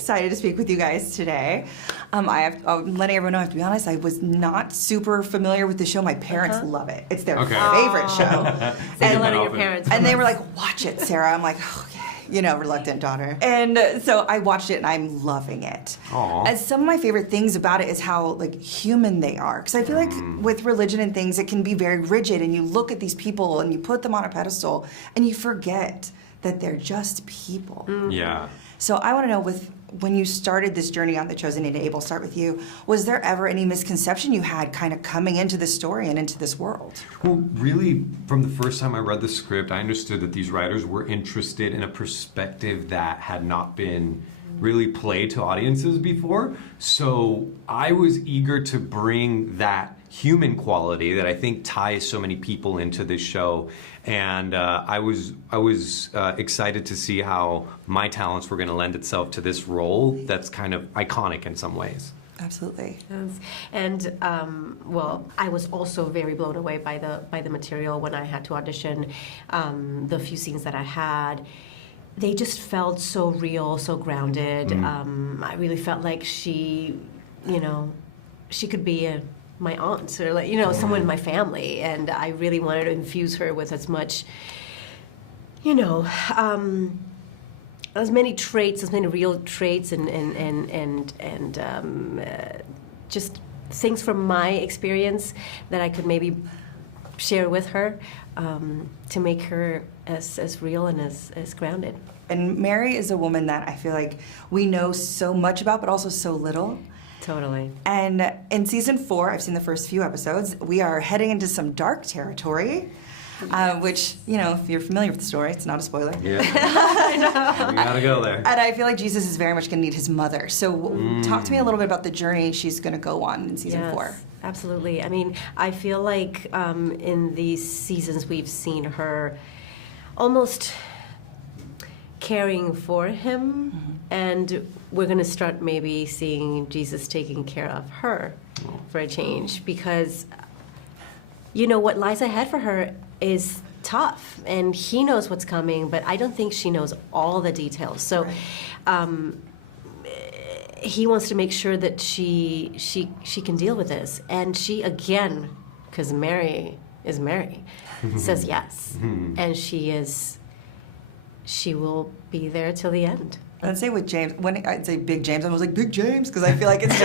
excited to speak with you guys today. I'm letting everyone know, I have to be honest, I was not super familiar with the show. My parents love it. It's their favorite show. And letting your parents. And they were like, watch it, Sarah. I'm like, okay, reluctant daughter. And so I watched it and I'm loving it. Aww. And some of my favorite things about it is how human they are. Because I feel like with religion and things, it can be very rigid, and you look at these people and you put them on a pedestal and you forget that they're just people. Yeah. So I want to know, when you started this journey on The Chosen, and Abe, I'll start with you, was there ever any misconception you had kind of coming into this story and into this world? Well, really, from the first time I read the script, I understood that these writers were interested in a perspective that had not been really played to audiences before. So I was eager to bring that human quality that I think ties so many people into this show, and I was excited to see how my talents were going to lend itself to this role that's kind of iconic in some ways. Absolutely. Yes. And well, I was also very blown away by the material when I had to audition. The few scenes that I had, they just felt so real, so grounded. I really felt like she could be my aunt, or someone in my family, and I really wanted to infuse her with as much, as many traits, as many real traits, and just things from my experience that I could maybe share with her, to make her as real and as grounded. And Mary is a woman that I feel like we know so much about, but also so little. Totally. And in season 4, I've seen the first few episodes, we are heading into some dark territory, which, if you're familiar with the story, it's not a spoiler. Yeah. I know. We gotta go there. And I feel like Jesus is very much going to need his mother. So talk to me a little bit about the journey she's going to go on in season 4. Absolutely. I mean, I feel like in these seasons we've seen her almost caring for him, and we're going to start maybe seeing Jesus taking care of her for a change, because what lies ahead for her is tough, and he knows what's coming, but I don't think she knows all the details. So he wants to make sure that she can deal with this, and she, again, because Mary is Mary, says yes, and she will be there till the end. I'd say with James, when I'd say Big James, I was like, Big James, because I feel like it's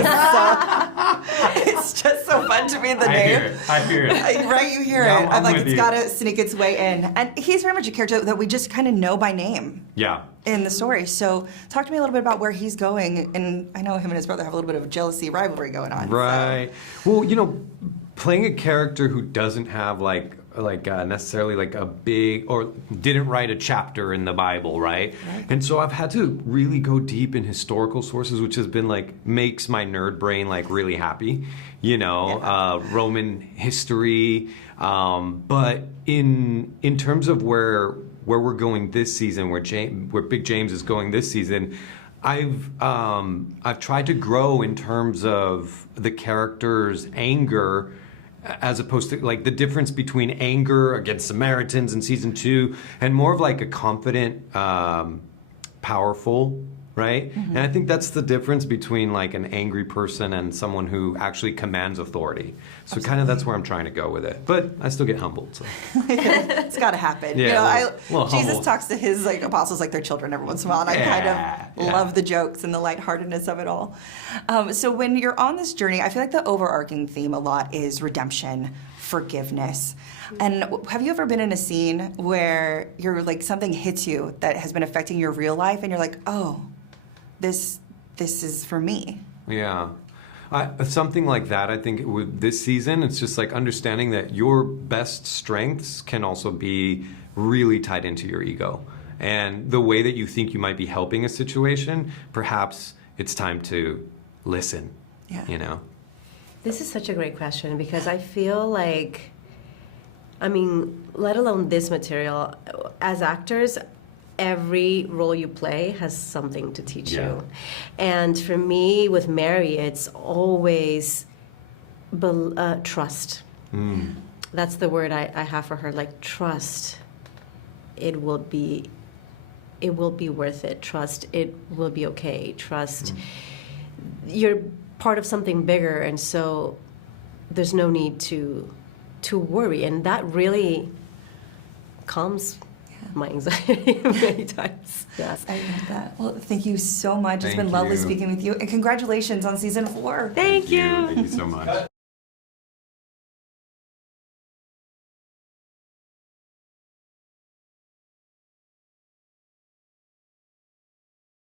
just so fun to be the name. I hear it. Right, you hear it. I'm like, it's got to sneak its way in. And he's very much a character that we just kind of know by name. Yeah. In the story. So talk to me a little bit about where he's going. And I know him and his brother have a little bit of jealousy, rivalry going on. Right. So. Well, playing a character who doesn't have necessarily a big, or didn't write a chapter in the Bible, right? And so I've had to really go deep in historical sources, which has been makes my nerd brain really happy, Roman history. But in terms of where we're going this season, where Big James is going this season, I've tried to grow in terms of the character's anger, as opposed to the difference between anger against Samaritans in season 2 and more of a confident, powerful, right? And I think that's the difference between an angry person and someone who actually commands authority. So kind of that's where I'm trying to go with it. But I still get humbled. So. It's got to happen. Yeah, Jesus humbled. talks to his apostles like they're children every once in a while, and I kind of love the jokes and the lightheartedness of it all. So when you're on this journey, I feel like the overarching theme a lot is redemption, forgiveness. And have you ever been in a scene where you're something hits you that has been affecting your real life, and you're like, oh, this is for me? Yeah. Something like that, I think, with this season, it's just understanding that your best strengths can also be really tied into your ego. And the way that you think you might be helping a situation, perhaps it's time to listen, This is such a great question, because I feel like, let alone this material, as actors, every role you play has something to teach you. And for me, with Mary, it's always trust. That's the word I have for her, trust. It will be it will be worth it. Trust it will be okay. Trust you're part of something bigger, and so there's no need to worry. And that really calms my anxiety many times. Yes, I love that. Well, thank you so much. It's Thank been lovely you. speaking with you, and congratulations on season 4. Thank you. Thank you so much.